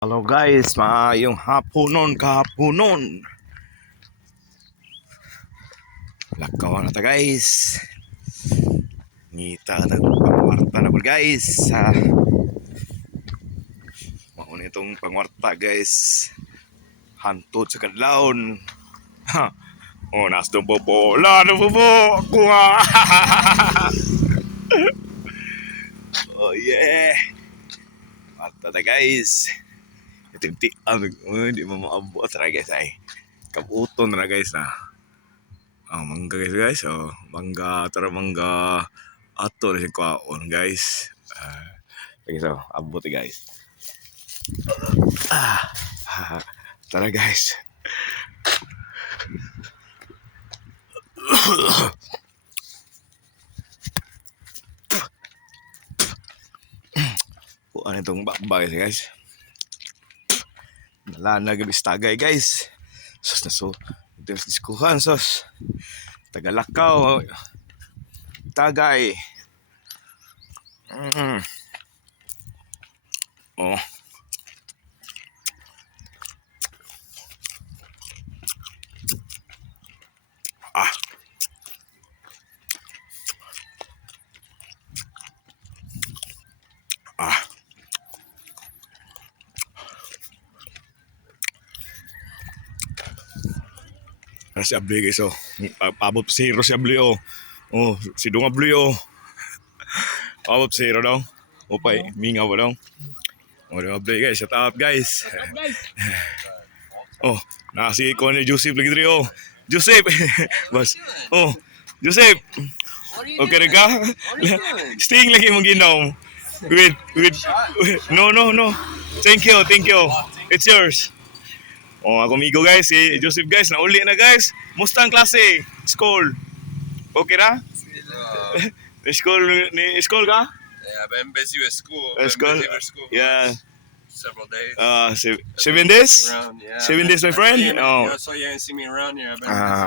Hello guys, maayong hapunon kahapunon. Lakaw na ta guys. Ngita ta pangwarta na po guys. Mahon itong pangwarta guys. Hantod sa kadlawon. Oh, nasdong po. Lalo po. Kuha. Oh yeah. Warta ta guys. Tinti hindi mo maabot na guys ay kabuton na guys na mangga guys mangga ato na siya kwaon guys okay, so abot guys tara guys ano itong bakbag guys nalana gabis tagay guys sus na so there's diskuhan sus Tagalakaw tagay oh ah si Abli guys pabot si Hero si Abli si Dung Abli pabot si Hero daw upay mingaw ba daw Dung Abli guys shout out guys na si Iko ni Joseph lagi diri Joseph bas Joseph okay rin ka sting lagi mong ginom with no thank you it's yours ako amigo guys, si Joseph guys, nauli na guys. Musta ang klase? School? Okay na? School ka? Yeah, I've been busy with school. School? Yeah. Several days. 7 days? Around, yeah. 7 days, my friend? Yeah, so you haven't seen me around here. I've been busy.